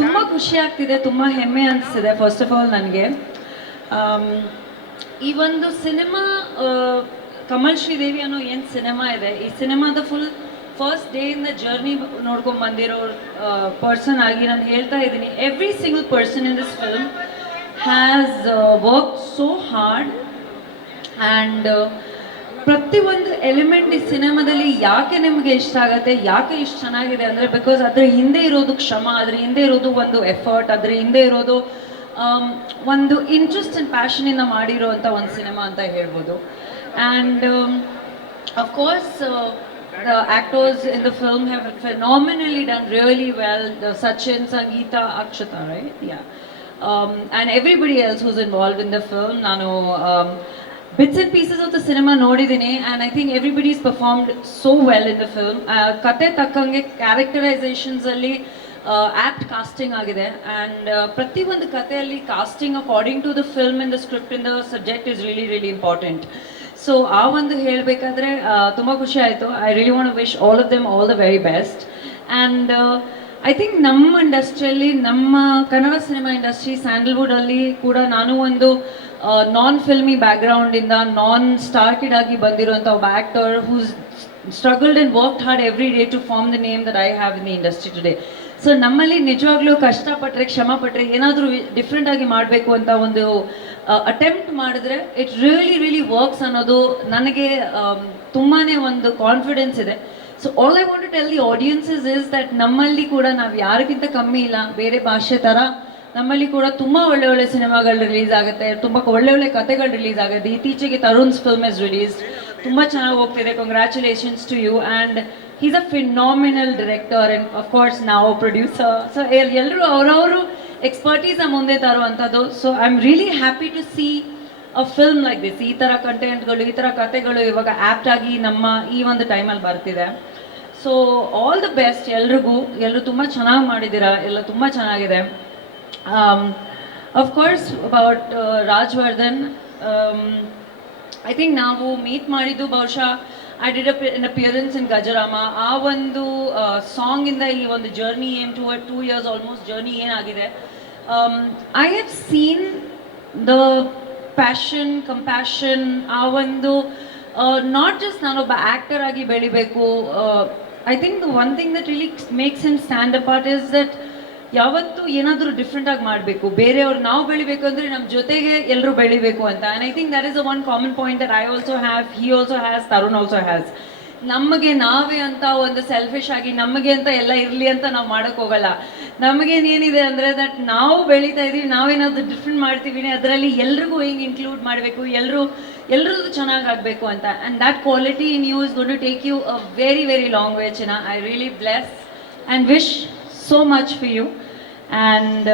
ತುಂಬ ಖುಷಿ ಆಗ್ತಿದೆ, ತುಂಬ ಹೆಮ್ಮೆ ಅನಿಸ್ತಿದೆ ಫಸ್ಟ್ ಆಫ್ ಆಲ್ ನನಗೆ. ಈ ಒಂದು ಸಿನಿಮಾ ಕಮಲ್ ಶ್ರೀದೇವಿ ಅನ್ನೋ ಏನು ಸಿನಿಮಾ ಇದೆ, ಈ ಸಿನಿಮಾದ ಫುಲ್ ಫಸ್ಟ್ ಡೇ ಇಂದ ಜರ್ನಿ ನೋಡ್ಕೊಂಡು ಬಂದಿರೋ ಪರ್ಸನ್ ಆಗಿ ನಾನು ಹೇಳ್ತಾ ಇದ್ದೀನಿ. Every single person in this film has work so hard and ಪ್ರತಿ ಒಂದು ಎಲಿಮೆಂಟ್ ಈ ಸಿನಿಮಾದಲ್ಲಿ ಯಾಕೆ ನಿಮ್ಗೆ ಇಷ್ಟ ಆಗುತ್ತೆ, ಯಾಕೆ ಇಷ್ಟ ಚೆನ್ನಾಗಿದೆ ಅಂದ್ರೆ ಬಿಕಾಸ್ ಅದ್ರ ಹಿಂದೆ ಇರೋದು ಕ್ಷಮ, ಅದ್ರ ಹಿಂದೆ ಇರೋದು ಒಂದು ಎಫರ್ಟ್ ಅದ್ರ ಹಿಂದೆ ಇರೋದು um, ಒಂದು ಇಂಟ್ರೆಸ್ಟ್ ಅಂಡ್ ಪ್ಯಾಷನ್ ಇಂದ ಮಾಡಿರೋ ಅಂತ ಒಂದು ಸಿನಿಮಾ ಅಂತ ಹೇಳ್ಬೋದು. And of course the actors in the film have normally done really well the Sachin Sangeeta Akshata right yeah and everybody else who's involve in the film ನಾನು bits and pieces of the cinema ನೋಡಿದ್ದೀನಿ and I think everybody is performed so well in the film ಕತೆ ತಕ್ಕಂಗೆ ಕ್ಯಾರೆಕ್ಟರೈಸೇಷನ್ಸಲ್ಲಿ act casting ಆಗಿದೆ. And ಪ್ರತಿಯೊಂದು ಕಥೆಯಲ್ಲಿ casting according to the film in the script in the subject is really really important so ಆ ಒಂದು ಹೇಳಬೇಕಾದ್ರೆ ತುಂಬ ಖುಷಿ ಆಯಿತು. I really want wish all of them all the very best and I think ನಮ್ಮ ಇಂಡಸ್ಟ್ರಿಯಲ್ಲಿ ನಮ್ಮ ಕನ್ನಡ ಸಿನಿಮಾ ಇಂಡಸ್ಟ್ರಿ ಸ್ಯಾಂಡಲ್ವುಡ್ ಅಲ್ಲಿ ಕೂಡ ನಾನು ಒಂದು ನಾನ್ ಫಿಲ್ಮಿ ಬ್ಯಾಕ್ಗ್ರೌಂಡಿಂದ ನಾನ್ ಸ್ಟಾರ್ ಕಿಡ್ ಆಗಿ ಬಂದಿರುವಂಥ ಒಬ್ಬ actor who's struggled and work hard every day to form the name that I have in the industry today so ನಮ್ಮಲ್ಲಿ ನಿಜವಾಗ್ಲೂ ಕಷ್ಟಪಟ್ಟರೆ ಕ್ಷಮಪಟ್ಟರೆ ಏನಾದರೂ ಡಿಫ್ರೆಂಟ್ ಆಗಿ ಮಾಡಬೇಕು ಅಂತ ಒಂದು ಅಟೆಂಪ್ಟ್ ಮಾಡಿದ್ರೆ ಇಟ್ ರಿಯಲಿ ರಿಯಲಿ ವರ್ಕ್ಸ್ ಅನ್ನೋದು ನನಗೆ ತುಂಬಾ ಒಂದು ಕಾನ್ಫಿಡೆನ್ಸ್ ಇದೆ. So all I want tell the audiences is that ನಮ್ಮಲ್ಲಿ ಕೂಡ ನಾವು ಯಾರಿಗಿಂತ ಕಮ್ಮಿ ಇಲ್ಲ, ಬೇರೆ ಭಾಷೆ ಥರ ನಮ್ಮಲ್ಲಿ ಕೂಡ ತುಂಬ ಒಳ್ಳೆ ಒಳ್ಳೆ ಸಿನಿಮಾಗಳು ರಿಲೀಸ್ ಆಗುತ್ತೆ, ತುಂಬ ಒಳ್ಳೆ ಒಳ್ಳೆ ಕಥೆಗಳು ರಿಲೀಸ್ ಆಗುತ್ತೆ. ಇತ್ತೀಚೆಗೆ ತರುಣ್ಸ್ ಫಿಲ್ಮ್ ಇಸ್ ರಿಲೀಸ್ ತುಂಬ ಚೆನ್ನಾಗಿ ಹೋಗ್ತಿದೆ. Congratulations to you and is a phenomenal director and of course ನಾವು ಪ್ರೊಡ್ಯೂಸರ್ ಸೊ ಎಲ್ಲರೂ ಅವರವರು ಎಕ್ಸ್ಪರ್ಟೀಸ್ ಮುಂದೆ ತರುವಂಥದ್ದು. So I am really happy to see a film like this ಈ ಥರ ಕಂಟೆಂಟ್ಗಳು ಈ ಥರ ಕತೆಗಳು ಇವಾಗ ಆ್ಯಪ್ಟ್ ಆಗಿ ನಮ್ಮ ಈ ಒಂದು ಟೈಮಲ್ಲಿ ಬರ್ತಿದೆ. ಸೊ ಆಲ್ ದ ಬೆಸ್ಟ್ ಎಲ್ರಿಗೂ. ಎಲ್ಲರೂ ತುಂಬ ಚೆನ್ನಾಗಿ ಮಾಡಿದ್ದೀರಾ? ಎಲ್ಲ ತುಂಬ ಚೆನ್ನಾಗಿದೆ. Of course about Rajvardhan I think ನಾವು ಮೀಟ್ ಮಾಡಿದ್ದು ಬಹುಶಃ I did an appearance in Gajarama ಆ ಒಂದು ಸಾಂಗಿಂದ ಈ ಒಂದು ಜರ್ನಿ ಏನು two two years almost journey ಏನಾಗಿದೆ. I have seen the passion compassion ಆ ಒಂದು ನಾಟ್ ಜಸ್ಟ್ ನಾನೊಬ್ಬ ಆ್ಯಕ್ಟರ್ ಆಗಿ ಬೆಳಿಬೇಕು I think one thing that really makes him stand apart is that ಯಾವತ್ತು ಏನಾದರೂ ಡಿಫ್ರೆಂಟ್ ಆಗಿ ಮಾಡಬೇಕು. ಬೇರೆಯವ್ರು ನಾವು ಬೆಳಿಬೇಕು ಅಂದರೆ ನಮ್ಮ ಜೊತೆಗೆ ಎಲ್ಲರೂ ಬೆಳಿಬೇಕು ಅಂತ. And I think that is a one common point that I also have he also has Tarun also has ನಮಗೆ ನಾವೇ ಅಂತ ಒಂದು ಸೆಲ್ಫಿಶ್ ಆಗಿ ನಮಗೆ ಅಂತ ಎಲ್ಲ ಇರಲಿ ಅಂತ ನಾವು ಮಾಡೋಕೆ ಹೋಗಲ್ಲ. ನಮಗೇನೇನಿದೆ ಅಂದರೆ ದಟ್ ನಾವು ಬೆಳೀತಾ ಇದೀವಿ ನಾವೇನಾದ್ರು ಡಿಫ್ರೆಂಟ್ ಮಾಡ್ತೀವಿ, ಅದರಲ್ಲಿ ಎಲ್ರಿಗೂ ಹೆಂಗೆ ಇನ್ಕ್ಲೂಡ್ ಮಾಡಬೇಕು ಎಲ್ಲರೂ ಎಲ್ರದ್ದು ಚೆನ್ನಾಗಿ ಆಗಬೇಕು ಅಂತ. And that quality in you is going to take you a very very long way ಚಿನ I really bless and wish so much for you and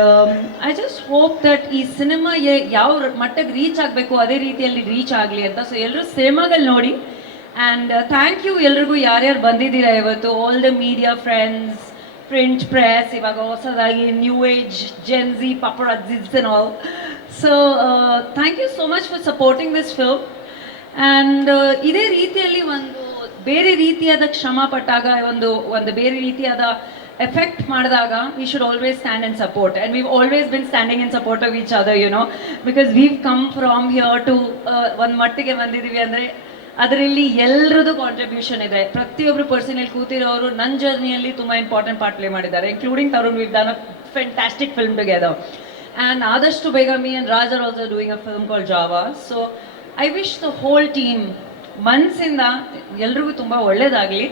I just hope that ಈ ಸಿನಿಮಾ ಯಾವ ಮಟ್ಟಕ್ಕೆ reach ಆಗಬೇಕು, ಅದೇ ರೀತಿಯಲ್ಲಿ reach ಆಗಲಿ ಅಂತ. So ಎಲ್ಲರೂ ಸಿನಿಮಾದಲ್ಲಿ ನೋಡಿ ಆ್ಯಂಡ್ ಥ್ಯಾಂಕ್ ಯು ಎಲ್ರಿಗೂ ಯಾರ್ಯಾರು ಬಂದಿದ್ದೀರಾ ಇವತ್ತು? All the media friends print press ಇವಾಗ ಹೊಸದಾಗಿ new age gen Z paparazzis and all so thank you so much for supporting this film and ಇದೇ ರೀತಿಯಲ್ಲಿ ಒಂದು ಬೇರೆ ರೀತಿಯಾದ ಕ್ಷಮ ಪಟ್ಟಾಗ ಒಂದು ಒಂದು ಬೇರೆ ರೀತಿಯಾದ ಎಫೆಕ್ಟ್ ಮಾಡಿದಾಗ we should always stand and support and we've always been standing in support of each other you know because we've come from here to ಒಂದು ಮಟ್ಟಿಗೆ ಬಂದಿದ್ದೀವಿ ಅಂದರೆ ಅದರಲ್ಲಿ ಎಲ್ಲರದ್ದು ಕಾಂಟ್ರಿಬ್ಯೂಷನ್ ಇದೆ. ಪ್ರತಿಯೊಬ್ಬರು ಪರ್ಸನ್ ಇಲ್ಲಿ ಕೂತಿರೋರು ನನ್ನ ಜರ್ನಿಯಲ್ಲಿ ತುಂಬ ಇಂಪಾರ್ಟೆಂಟ್ ಪಾರ್ಟ್ ಪ್ಲೇ ಮಾಡಿದ್ದಾರೆ including Tarun we've fantastic film together and ಆದಷ್ಟು ಬೇಗ me and Raj are also doing a film call Java so I wish the whole team ಮನಸ್ಸಿಂದ ಎಲ್ರಿಗೂ ತುಂಬ ಒಳ್ಳೇದಾಗಲಿ.